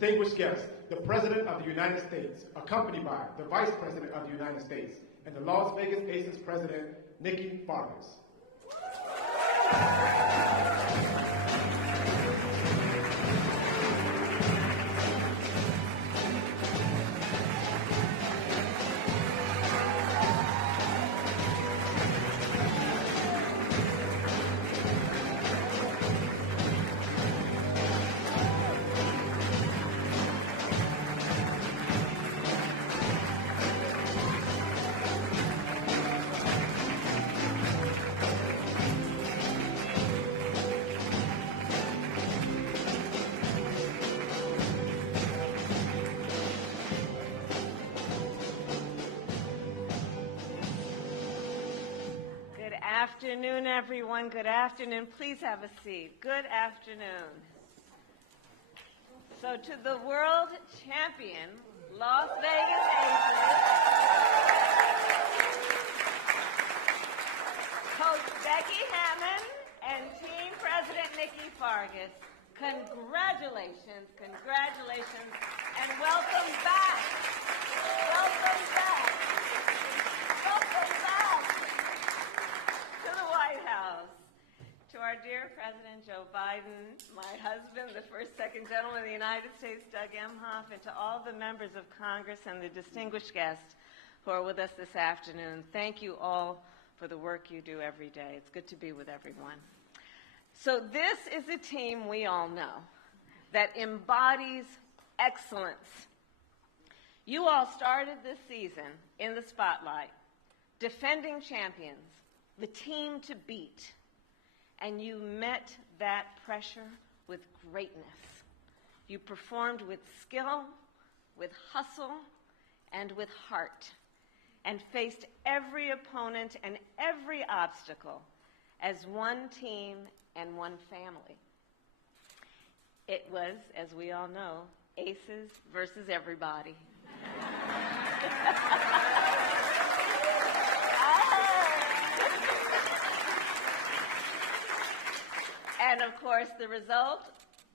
distinguished guest, the President of the United States, accompanied by the Vice President of the United States and the Las Vegas Aces President, Nikki Fargas. Good afternoon, everyone. Good afternoon. Please have a seat. Good afternoon. So to the world champion, Las Vegas Aces, Coach Becky Hammond and Team President Nikki Fargas, congratulations, congratulations, and welcome back. Welcome back. Welcome back to the White House. To our dear President Joe Biden, my husband, the first, second gentleman of the United States, Doug Emhoff, and to all the members of Congress and the distinguished guests who are with us this afternoon, thank you all for the work you do every day. It's good to be with everyone. So this is a team we all know that embodies excellence. You all started this season in the spotlight, defending champions, the team to beat, and you met that pressure with greatness. You performed with skill, with hustle, and with heart, and faced every opponent and every obstacle as one team and one family. It was, as we all know, aces versus everybody. And of course, the result,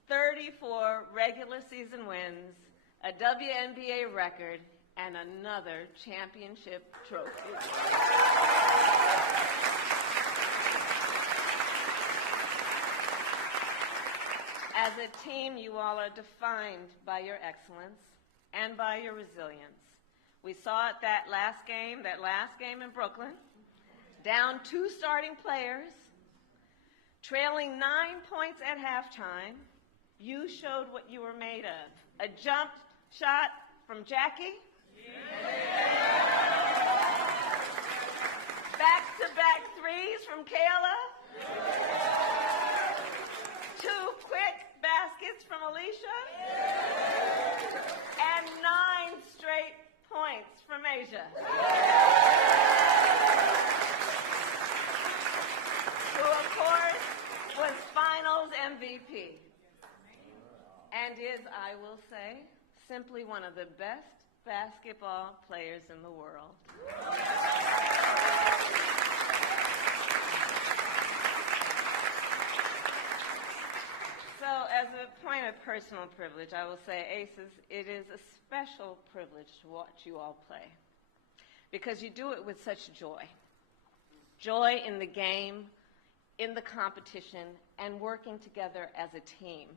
34 regular season wins, a WNBA record, and another championship trophy. As a team, you all are defined by your excellence and by your resilience. We saw it that last game in Brooklyn, down 2 starting players, trailing 9 points at halftime. You showed what you were made of. A jump shot from Jackie. Back-to-back threes from Kayla. 2 quick baskets from Alicia. And 9 straight points from Asia, who of course was Finals MVP and is, I will say, simply one of the best basketball players in the world. So as a point of personal privilege, I will say, Aces, it is a special privilege to watch you all play because you do it with such joy. Joy in the game, in the competition, and working together as a team.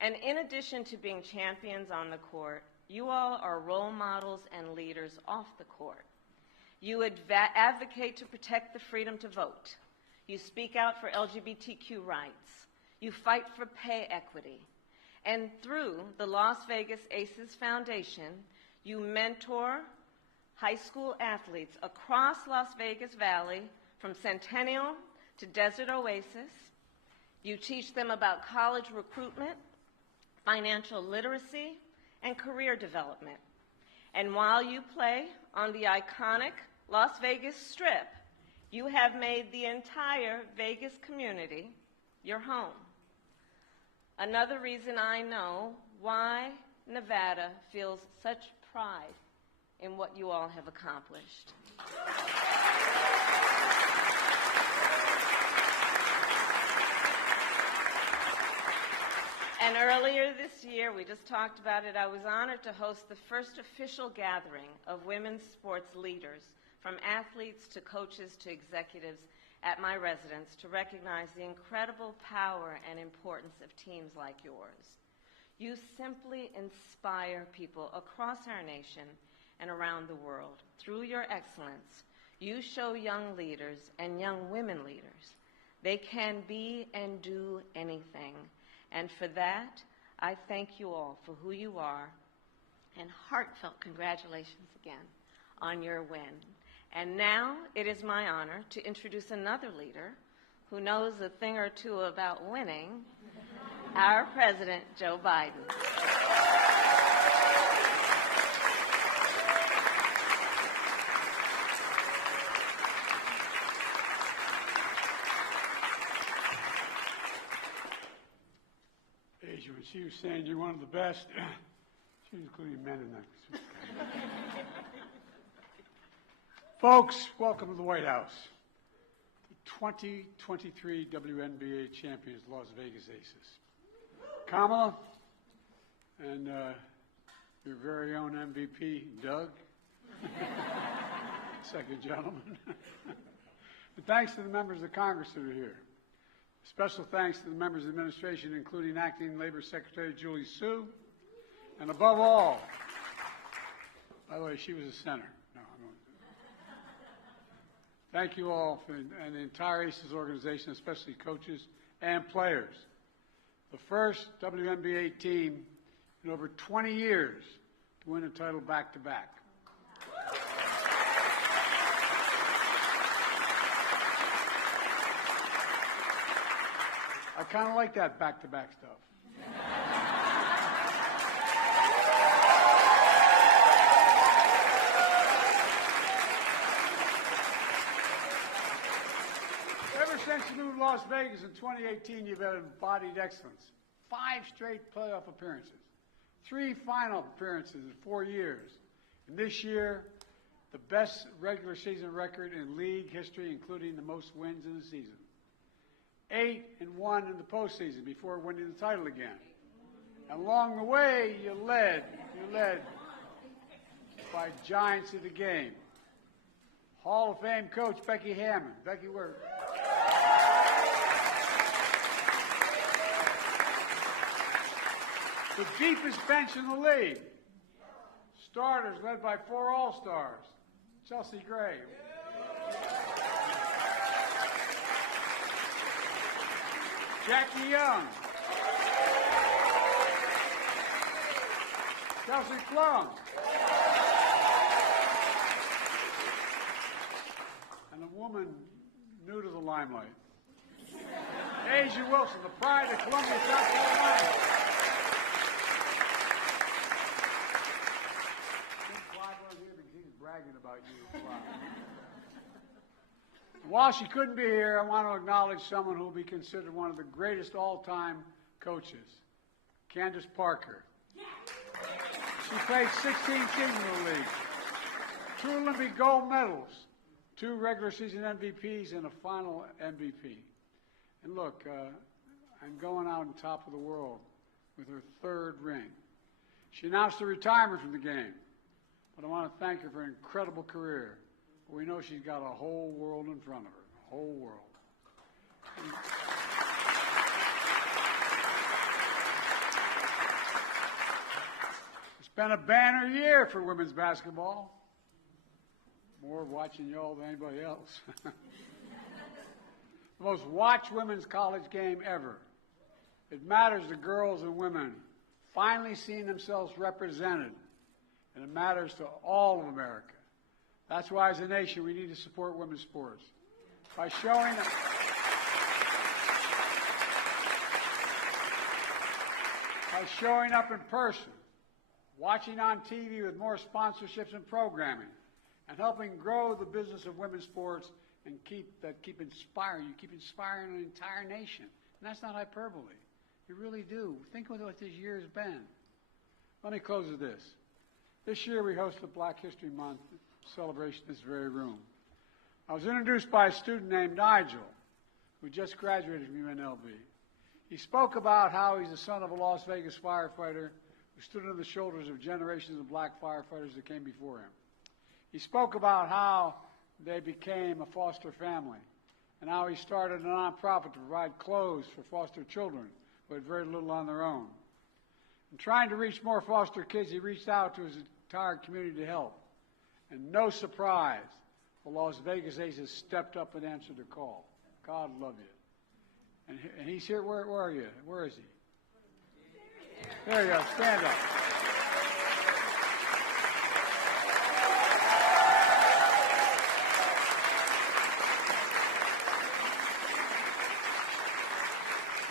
And in addition to being champions on the court, you all are role models and leaders off the court. You advocate to protect the freedom to vote. You speak out for LGBTQ rights. You fight for pay equity. And through the Las Vegas Aces Foundation, you mentor high school athletes across Las Vegas Valley from Centennial to Desert Oasis. You teach them about college recruitment, financial literacy, and career development. And while you play on the iconic Las Vegas Strip, you have made the entire Vegas community your home. Another reason I know why Nevada feels such pride in what you all have accomplished. And earlier this this year, we just talked about it, I was honored to host the first official gathering of women's sports leaders, from athletes to coaches to executives, at my residence to recognize the incredible power and importance of teams like yours. You simply inspire people across our nation and around the world. Through your excellence, you show young leaders and young women leaders they can be and do anything. And for that, I thank you all for who you are, and heartfelt congratulations again on your win. And now it is my honor to introduce another leader who knows a thing or two about winning, our President, Joe Biden. Asia, when she was saying you're one of the best, she was including men in that. Folks, welcome to the White House. The 2023 WNBA champions, Las Vegas Aces. Kamala, and your very own MVP, Doug, second gentleman. And thanks to the members of Congress that are here. Special thanks to the members of the administration, including Acting Labor Secretary Julie Su, and above all, by the way, she was a senator. Thank you all and the entire Aces organization, especially coaches and players. The first WNBA team in over 20 years to win a title back-to-back. I kind of like that back-to-back stuff. Since you moved to Las Vegas in 2018, you've had embodied excellence. 5 straight playoff appearances, 3 final appearances in 4 years. And this year, the best regular season record in league history, including the most wins in the season. 8-1 in the postseason before winning the title again. And along the way, you led by giants of the game. Hall of Fame coach Becky Hammond. Becky, where? The deepest bench in the league. Starters led by 4 All-Stars. Chelsea Gray. Jackie Young. Kelsey Plum. And a woman new to the limelight. Asia Wilson, the pride of Columbia, South Carolina. Bragging about you a lot. While she couldn't be here, I want to acknowledge someone who will be considered one of the greatest all-time coaches, Candace Parker. She played 16 teams in the league, 2 Olympic gold medals, 2 regular season MVPs, and a final MVP. And look, I'm going out on top of the world with her 3rd ring. She announced her retirement from the game. But I want to thank her for an incredible career. We know she's got a whole world in front of her, a whole world. It's been a banner year for women's basketball. More watching y'all than anybody else. The most watched women's college game ever. It matters to girls and women finally seeing themselves represented. And it matters to all of America. That's why, as a nation, we need to support women's sports by showing up in person, watching on TV with more sponsorships and programming, and helping grow the business of women's sports and keep inspiring. You keep inspiring an entire nation, and that's not hyperbole. You really do. Think of what this year has been. Let me close with this. This year we hosted Black History Month celebration in this very room. I was introduced by a student named Nigel, who just graduated from UNLV. He spoke about how he's the son of a Las Vegas firefighter who stood on the shoulders of generations of black firefighters that came before him. He spoke about how they became a foster family and how he started a nonprofit to provide clothes for foster children who had very little on their own. In trying to reach more foster kids, he reached out to his entire community to help. And no surprise, the Las Vegas Aces stepped up and answered the call. God love you. And he's here. Where are you? Where is he? There you go. Stand up.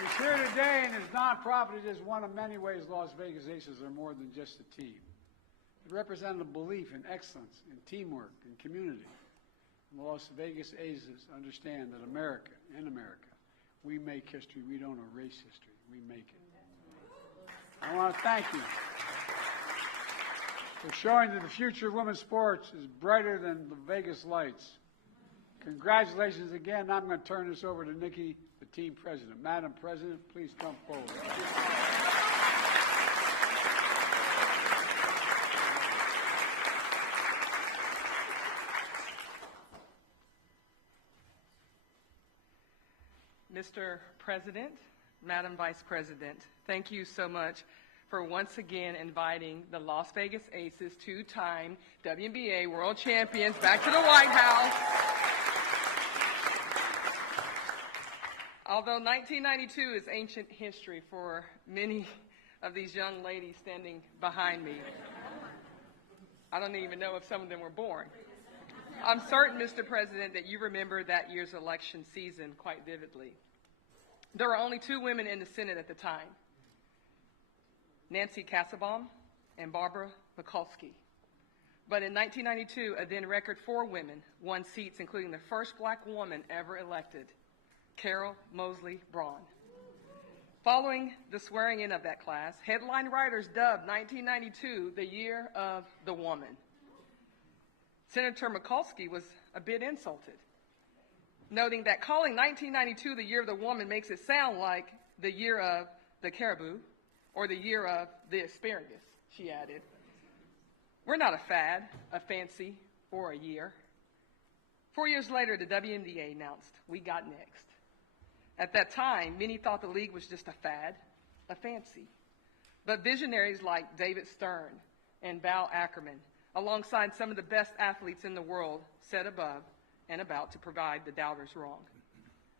He's here today, and his nonprofit is one of many ways Las Vegas Aces are more than just a team. It represented a belief in excellence, in teamwork, in community. And the Las Vegas Aces understand that in America, we make history. We don't erase history. We make it. I want to thank you for showing that the future of women's sports is brighter than the Vegas lights. Congratulations again. I'm going to turn this over to Nikki, the team president. Madam President, please come forward. Mr. President, Madam Vice President, thank you so much for once again inviting the Las Vegas Aces, two-time WNBA world champions, back to the White House. Although 1992 is ancient history for many of these young ladies standing behind me, I don't even know if some of them were born. I'm certain, Mr. President, that you remember that year's election season quite vividly. There were only two women in the Senate at the time, Nancy Kassebaum and Barbara Mikulski. But in 1992, a then record 4 women won seats, including the first black woman ever elected, Carol Moseley Braun. Following the swearing in of that class, headline writers dubbed 1992 the year of the woman. Senator Mikulski was a bit insulted, noting that calling 1992 the year of the woman makes it sound like the year of the caribou or the year of the asparagus, she added. We're not a fad, a fancy, or a year. 4 years later, the WNBA announced, we got next. At that time, many thought the league was just a fad, a fancy. But visionaries like David Stern and Val Ackerman, alongside some of the best athletes in the world, set above and about to provide the doubters wrong.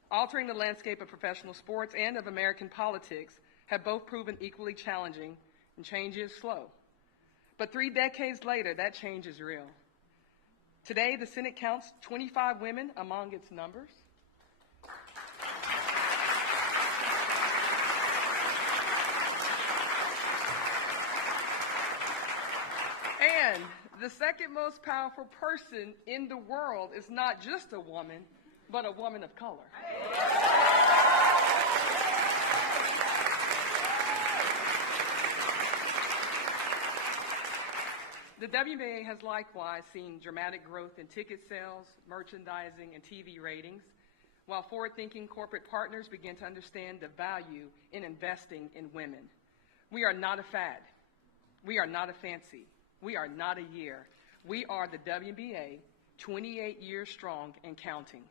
Altering the landscape of professional sports and of American politics have both proven equally challenging, and change is slow. But 3 decades later, that change is real. Today, the Senate counts 25 women among its numbers. And the second most powerful person in the world is not just a woman, but a woman of color. The WNBA has likewise seen dramatic growth in ticket sales, merchandising, and TV ratings, while forward-thinking corporate partners begin to understand the value in investing in women. We are not a fad. We are not a fancy. We are not a year. We are the WNBA, 28 years strong and counting.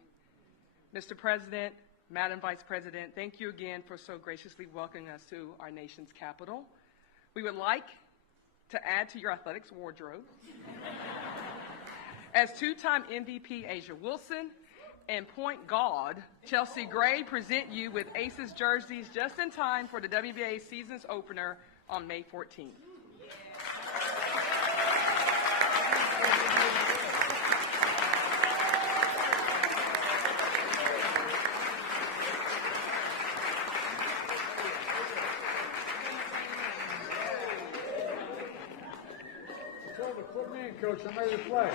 Mr. President, Madam Vice President, thank you again for so graciously welcoming us to our nation's capital. We would like to add to your athletics wardrobe as two-time MVP Asia Wilson and point guard Chelsea Gray present you with Aces jerseys just in time for the WNBA season's opener on May 14th. Put me in, Coach. I'm ready to play.